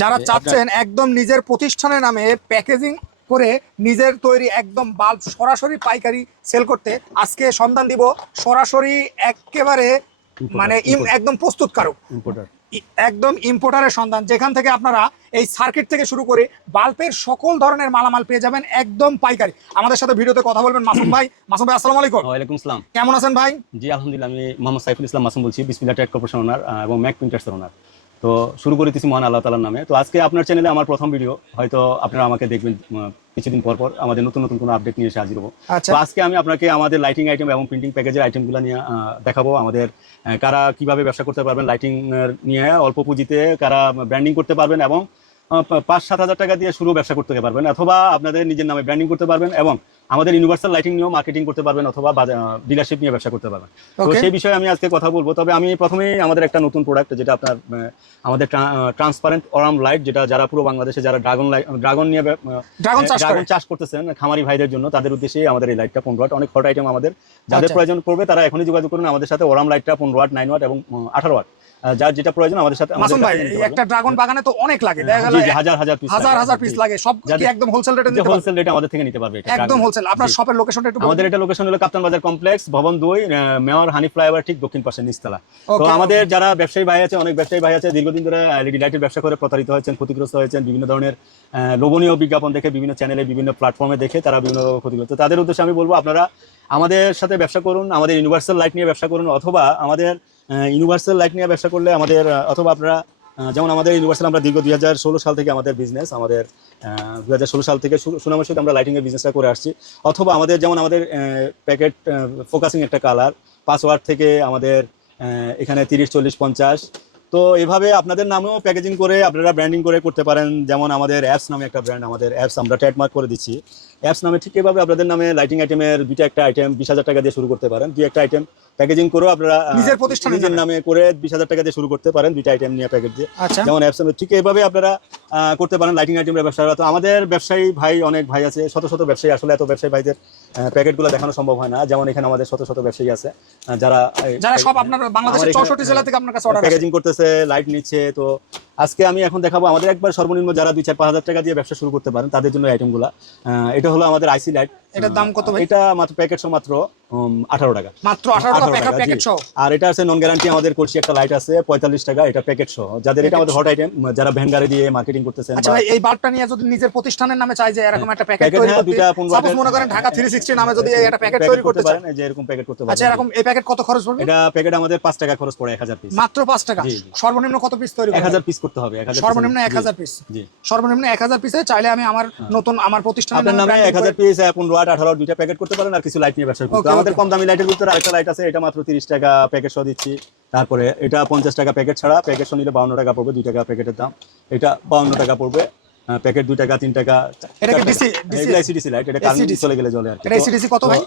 যারা চাচ্ছেন একদম নিজের প্রতিষ্ঠানের নামে প্যাকেজিং করে নিজের তৈরি একদম বাল্ব সরাসরি পাইকারি সেল করতে, আজকে সন্ধান দিব সরাসরি একেবারে মানে একদম প্রস্তুতকারক একদম ইম্পোর্টারের সন্ধান, যেখান থেকে আপনারা এই সার্কিট থেকে শুরু করে বাল্বের সকল ধরনের মালামাল পেয়ে যাবেন একদম পাইকারি। আমাদের সাথে ভিডিওতে কথা বলবেন মাসুম ভাই। মাসুম ভাই আসসালামু আলাইকুম। ওয়ালাইকুম আসসালাম। কেমন আছেন ভাই? জি আলহামদুলিল্লাহ, আমি মোহাম্মদ সাইফুল ইসলাম মাসুম বলছি, বিসমিল্লাহ ট্রেড কর্পোরেশন ওনার এবং ম্যাক প্রিন্টার্সের ওনার। তো শুরু করেছি মহান আল্লাহ তাআলার নামে। তো আজকে আপনার চ্যানেলে আমার প্রথম ভিডিও, হয়তো আপনারা আমাকে দেখবেন কিছুদিন পর পর আমাদের নতুন নতুন কোনো আপডেট নিয়ে এসে হাজির হবো। তো আজকে আমি আপনাকে আমাদের লাইটিং আইটেম এবং প্রিন্টিং প্যাকেজের আইটেমগুলো নিয়ে দেখাবো। আমাদের কারা কিভাবে ব্যবসা করতে পারবেন লাইটিং নিয়ে, অল্প পুঁজিতে কারা ব্র্যান্ডিং করতে পারবেন এবং 5-7 হাজার টাকা দিয়ে শুরু ব্যবসা করতে পারবেন, অথবা আপনাদের নিজের নামে ব্র্যান্ডিং করতে পারবেন এবং আমাদের ইউনিভার্সাল লাইটিং নিয়েও মার্কেটিং করতে পারবেন, অথবা ডিলারশিপ নিয়ে ব্যবসা করতে পারবেন। তো সেই বিষয়ে আমি আজকে কথা বলবো। তবে আমি প্রথমেই আমাদের একটা নতুন প্রোডাক্ট, যেটা আপনার আমাদের ট্রান্সপারেন্ট অরাম লাইট, যেটা যারা পুরো বাংলাদেশে যারা ড্রাগন নিয়ে ড্রাগন চাষ করতেছেন খামারি ভাইদের জন্য, তাদের উদ্দেশ্যে আমাদের এই লাইটটা 15 ওয়াট। অনেক হট আইটেম আমাদের, যাদের প্রয়োজন পড়বে তারা এখনই যোগাযোগ করুন আমাদের সাথে। ওরাম লাইটটা 15 ওয়াট, 9 ওয়াট এবং 18 ওয়াট, যার যেটা প্রয়োজন আমাদের সাথে। মাসুম ভাই, একটা ড্রাগন বাগানে তো অনেক লাগে, দেখা গেল হাজার পিস লাগে, সব কি একদম হোলসেল রেটে নিতে পারবে? হোলসেল রেটে আমাদের থেকে নিতে পারবে, এটা একদম হোলসেল। আপনার শপের লোকেশনটা একটু বলুন। আমাদের এটা লোকেশন হলো কাপ্তান বাজার কমপ্লেক্স, ভবন 2, মেয়র হানি ফ্লাইওভার ঠিক দক্ষিণ পাশে নিচতলা। তো আমাদের যারা ব্যবসায়ী ভাই আছে, অনেক ব্যবসায়ী ভাই আছে দীর্ঘদিন ধরে এলইডি লাইটের ব্যবসা করে প্রতারিত হয়েছেন, ক্ষতিগ্রস্ত হয়েছেন, বিভিন্ন ধরনের লোভনীয় বিজ্ঞাপন দেখে, বিভিন্ন চ্যানেলে, বিভিন্ন প্ল্যাটফর্মে দেখে তারা বিভিন্ন ক্ষতিগ্রস্ত। তাদের উদ্দেশ্যে আমি বলবো, আপনারা আমাদের সাথে ব্যবসা করুন, আমাদের ইউনিভার্সাল লাইট নিয়ে ব্যবসা করুন, অথবা আমাদের ইউনিভার্সাল লাইট নিয়ে ব্যবসা করলে আমাদের, অথবা আপনারা যেমন আমাদের ইউনিভার্সাল, আমরা দীর্ঘ 2016 সাল থেকে আমাদের বিজনেস, আমাদের 2016 সাল থেকে সুনামের সাথে আমরা লাইটিংয়ের বিজনেসটা করে আসছি। অথবা আমাদের যেমন আমাদের প্যাকেট ফোকাসিং একটা কালার 5 ওয়াট থেকে আমাদের এখানে 30, 40, 50। তো এভাবে আপনাদের নামেও প্যাকেজিং করে আপনারা ব্র্যান্ডিং করে করতে পারেন। যেমন আমাদের অ্যাপস নামে একটা ব্র্যান্ড, আমাদের অ্যাপস আমরা ট্রেডমার্ক করে দিচ্ছি। অ্যাপস নামে ঠিক এভাবে আপনাদের নামে লাইটিং আইটেমের দুইটা একটা আইটেম 20,000 টাকা দিয়ে শুরু করতে পারেন। দুই একটা আইটেম প্যাকেজিং করেও আপনারা নিজের প্রতিষ্ঠানের নিজের নামে করে 20,000 টাকা দিয়ে শুরু করতে পারেন, দুইটা আইটেম নিয়ে প্যাকেট দিয়ে। যেমন অ্যাপস ঠিক এইভাবে আপনারা করতে পারেন লাইটিং আইটেমের ব্যবসা। তো আমাদের ব্যবসায়ী ভাই, অনেক ভাই আছে, শত শত ব্যবসায়ী, আসলে এত ব্যবসায়ী ভাইদের প্যাকেটগুলো দেখানো সম্ভব হয় না। যেমন এখানে আমাদের শত শত ব্যবসায়ী আছে যারা সব আপনার বাংলাদেশের 64 জেলা থেকে আপনার কাছে অর্ডার প্যাকেজিং করতেছে, লাইট নিচ্ছে। তো আজকে আমি এখন দেখাবো আমাদের একবার সর্বনিম্ন যারা 2-4-5 হাজার টাকা দিয়ে ব্যবসা শুরু করতে পারেন তাদের জন্য আইটেমগুলো। এটা হলো আমাদের আইসি লাইট। এটার দাম কত ভাই? এটা মাত্র প্যাকেট সহ মাত্র 18 টাকা। মাত্র 18 টাকা প্যাকেট সহ। আর এটা আছে নন গ্যারান্টি, আমাদের করছি একটা লাইট আছে 45 টাকা, এটা প্যাকেট সহ। যাদের এটা আমাদের হট আইটেম, যারা ভ্যানগাড়ি দিয়ে মার্কেটিং করতেছেন। আচ্ছা ভাই, এই বাল্বটা নিয়ে যদি নিজের প্রতিষ্ঠানের নামে চাই যে এরকম একটা প্যাকেট তৈরি করতে, সাপোজ মনে করেন ঢাকা 360 নামে যদি একটা প্যাকেট তৈরি করতে পারেন, যে এরকম প্যাকেট করতে পারেন। আচ্ছা, এরকম এই প্যাকেট কত খরচ পড়বে? এটা প্যাকেট আমাদের 5 টাকা খরচ পড়ে, 1000 পিস। মাত্র 5 টাকা। সর্বনিম্ন কত পিস তৈরি করতে হবে? 1000 পিস করতে হবে। সর্বনিম্ন 1000 পিস। জি, সর্বনিম্ন 1000 পিসে চাইলে আমি আমার নতুন আমার প্রতিষ্ঠানের নামে 1000 পিস 15 ওয়াট 18 ওয়াট দুইটা প্যাকেট করতে পারেন, আর কিছু লাইট নিয়ে ব্যবসা করতে। আমাদের কম দামি লাইটের ভিতরে আরেকটা লাইট আছে, এটা মাত্র 30 টাকা প্যাকেট সহ দিচ্ছি। তারপরে এটা 50 টাকা প্যাকেট ছাড়া, প্যাকেট সহ নিলে 52 টাকা পড়বে, 2 টাকা প্যাকেটের দাম। এটা 52 টাকা পড়বে প্যাকেট, 2 টাকা 3 টাকা। এটা কি ডিসি ডিসি লাইট, এটা কারেন্ট চলে গেলে জ্বলে আর কি। এটা এসিডিসি কত ভাই?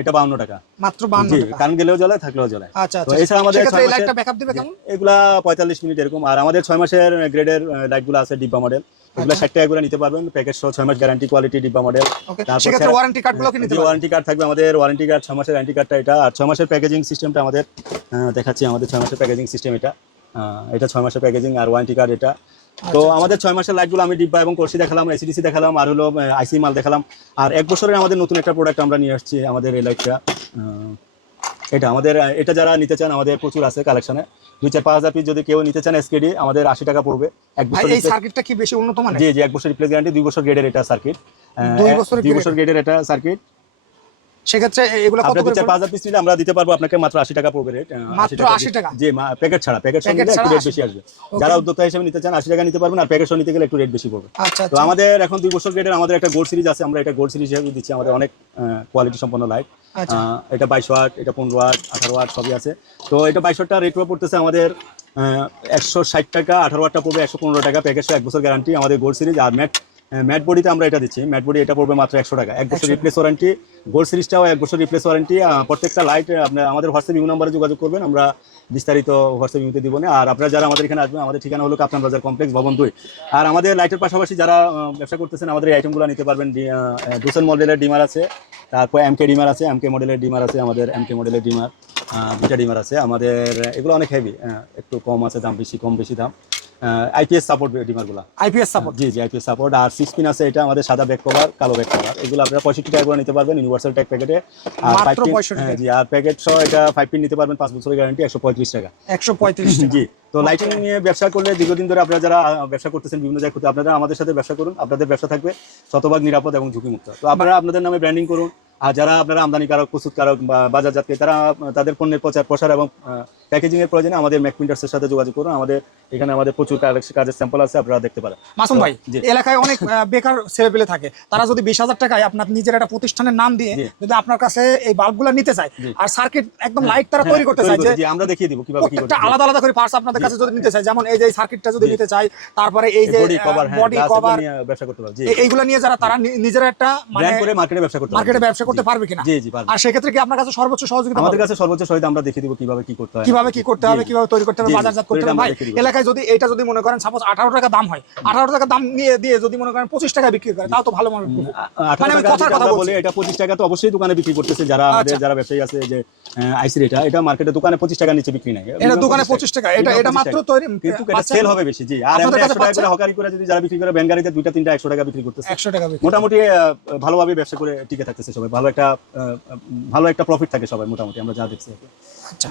এটা 52 টাকা, মাত্র 52 টাকা। কারেন্ট গেলেও জ্বলে, থাকলেও জ্বলে। আচ্ছা তো এছাড়া আমাদের এই লাইটটা ব্যাকআপ দিবে কেমন? এগুলা 45 মিনিট এরকম। আর আমাদের 6 মাসের গ্রেডের লাইটগুলো আছে, ডিব্বা মডেল, এগুলা 60 টাকা করে নিতে পারবেন প্যাকেট সহ, 6 মাস গ্যারান্টি কোয়ালিটি ডিব্বা মডেল। তারপর সেক্ষেত্রে ওয়ারেন্টি কার্ডগুলো কি নিতে পারবেন? ওয়ারেন্টি কার্ড থাকবে আমাদের, ওয়ারেন্টি কার্ড 6 মাসের ওয়ারেন্টি কার্ডটা এটা। আর 6 মাসের প্যাকেজিং সিস্টেমটা আমাদের দেখাচ্ছি। আমাদের 6 মাসের প্যাকেজিং সিস্টেম এটা 6 মাসের প্যাকেজিং আর ওয়ারেন্টি কার্ড এটা। তো আমাদের 6 মাসের লাইটগুলো আমি ডিব্বা এবং কলসি দেখালাম, এসিডিসি দেখালাম, আর হলো আইসি মাল দেখালাম। আর 1 বছরের আমাদের নতুন একটা প্রোডাক্ট আমরা নিয়ে আসছি, আমাদের এই লাইটটা। এটা আমাদের, এটা যারা নিতে চান আমাদের প্রচুর আছে কালেকশনে। 2-4-5 হাজার পিস যদি কেউ নিতে চান এসকেডি, আমাদের 80 টাকা পড়বে। 1 বছর। এই সার্কিটটা কি বেশি উন্নত মানের? জি জি, 1 বছর রিপ্লেস গ্যারান্টি, 2 বছর গ্রেডের এটা সার্কিট, 2 বছর গ্রেডের এটা সার্কিট। সেক্ষেত্রে এগুলো কত করে? 4-5 হাজার পিস নিলে আমরা দিতে পারবো আপনাকে মাত্র 80 টাকা পড়বে রেট। মাত্র 80 টাকা? জি, প্যাকেট ছাড়া, প্যাকেট সহ নিলে একটু রেট বেশি আসবে। যারা উদ্যোক্তা হিসেবে নিতে চান 80 টাকা নিতে পারবেন, আর প্যাকেট সহ নিতে গেলে একটু রেট বেশি পড়বে। আচ্ছা। তো আমাদের এখন 2 বছর গ্রেডের আমাদের একটা গোল্ড সিরিজ আছে, আমরা এটা গোল্ড সিরিজ হিসেবে দিচ্ছি। আমাদের অনেক কোয়ালিটি সম্পন্ন লাইট। এটা 22 ওয়াট, এটা 15 ওয়াট, 18 ওয়াট সবই আছে। তো এটা 22 ওয়াটটা রেট পড়তেছে আমাদের 160 টাকা, 18 ওয়াটটা পড়বে 115 টাকা, প্যাকেট সহ 1 বছর গ্যারান্টি আমাদের গোল্ড সিরিজ। আর ম্যাট বডিতে আমরা এটা দিচ্ছি, ম্যাট বডি এটা পড়বে মাত্র 100 টাকা, 1 বছর রিপ্লেস ওয়ারেন্টি। গোল্ড সিরিজটাও 1 বছর রিপ্লেস ওয়ারেন্টি। প্রত্যেকটা লাইট আপনার আমাদের হোয়াটসঅ্যাপ ইউ নাম্বারে যোগাযোগ করবেন, আমরা বিস্তারিত হোয়াটসঅ্যাপ ইউতে দিব না। আর আপনারা যারা আমাদের এখানে আসবেন, আমাদের ঠিকানা হলো কাপ্তান বাজার কমপ্লেক্স, ভবন 2। আর আমাদের লাইটের পাশাপাশি যারা ব্যবসা করতেছেন আমাদের এই আইটেমগুলো নিতে পারবেন। ডুসেল মডেলের ডিমার আছে, তারপর এমকে ডিমার আছে, এমকে মডেলের ডিমার আছে, আমাদের এমকে মডেলের ডিমার 2টা ডিমার আছে আমাদের। এগুলো অনেক হেভি, একটু কম আছে দাম, বেশি কম বেশি দাম। আইপিএস সাপোর্ট ডিমারগুলো। IPS support. জি জি, আইপিএস সাপোর্ট। আর 6 পিন আছে, এটা আমাদের সাদা ব্যাক কভার, কালো ব্যাক কভার। এগুলো আপনারা 65 টাকা করে নিতে পারবেন ইউনিভার্সাল ট্যাগ প্যাকেটে। আর মাত্র 5 পিন, 65 হ্যাঁ জি, আর প্যাকেট সহ এটা 5 পিন নিতে পারবেন 5 বছরের গ্যারান্টি, 135 টাকা। 135 টাকা। জি। তো লাইটিং নিয়ে ব্যবসা করলে দীর্ঘদিন ধরে আপনারা যারা ব্যবসা করতেছেন বিভিন্ন জায়গায়, আপনারা আমাদের সাথে ব্যবসা করুন, আপনাদের ব্যবসা থাকবে শতভাগ নিরাপদ এবং ঝুঁকিমুক্ত। তো আপনারা আপনাদের নামে ব্র্যান্ডিং করুন। আর যারা আপনারা আমদানিকারক, প্রস্তুতকারক বা বাজারজাতকে, তারা তাদের পণ্যের প্রচার এবং প্যাকেজিং এর প্রয়োজনে আমাদের ম্যাক প্রিন্টার্সের সাথে যোগাযোগ করুন। এখানে আমাদের প্রচুর কাজের স্যাম্পল আছে, আপনারা দেখতে পারেন। মাসুম ভাই, জি। এলাকায় অনেক বেকার ছেলেপেলে থাকে, তারা যদি 20,000 টাকায় আপনার নিজের একটা প্রতিষ্ঠানের নাম দিয়ে যদি আপনার কাছে এই বাল্বগুলো নিতে চায়, আর সার্কিট একদম লাইট তারা তৈরি করতে চায়, যে আমরা দেখিয়ে দিব কিভাবে কি করতে প্রত্যেকটা আলাদা আলাদা করে পার্টস আপনাদের কাছে যদি নিতে চায়, যেমন এই যে সার্কিটটা যদি নিতে চায়, তারপরে এই যে বডি কভার, বডি কভার, ব্যবসা করতে পারবে। জি, এইগুলো নিয়ে যারা তারা নিজেরা একটা মানে ব্র্যান্ড করে মার্কেটে ব্যবসা করতে পারবে। মার্কেটে ব্যবসা করতে পারবে কিনা? জি জি, পারবে। আর সেক্ষেত্রে কি আপনার কাছে সর্বোচ্চ সহযোগিতা আমাদের পাবে? কাছে সর্বোচ্চ সহায়তা আমরা দেখিয়ে দিব কিভাবে কি করতে হয়, কিভাবে কি করতে হবে, কিভাবে তৈরি করতে হবে, জি, জি, বাজারজাত করতে এটা হবে। আমরা ভাই, দেখিয়ে দিব। এলাকায় যদি এটা যদি মনে করেন সাপোজ 18 টাকা দাম হয়, 18 টাকা দাম দিয়ে যদি মনে করেন 25 টাকা বিক্রি করে, তাও তো ভালো মনে হয়। 18 মানে আমি টাকা কথার যেটা কথা আমরা বলছি। বলি, এটা 25 টাকা তো অবশ্যই দোকানে বিক্রি করতেছে যারা আমাদের আচ্ছা। যারা ব্যবসায়ী আছে, যে আইসির এটা মার্কেটে দোকানে 25 টাকার নিচে বিক্রি নাই। এটা দোকানে 25 টাকা, এটা মাত্র তৈরি, কিন্তু এটা সেল হবে বেশি। জি, আর আপনাদের এমনি কাছে 100 টাকা করে হকারি করে যদি যারা বিক্রি করে, ভ্যান গাড়িতে 2টা 3টা 100 টাকা বিক্রি করতেছে। 100 টাকা বিক্রি। মোটামুটি ভালোভাবে ব্যবসা করে টিকে থাকতেছে সবাই। ভালো একটা প্রফিট থাকে সবাই মোটামুটি, আমরা যা দেখছি। আচ্ছা।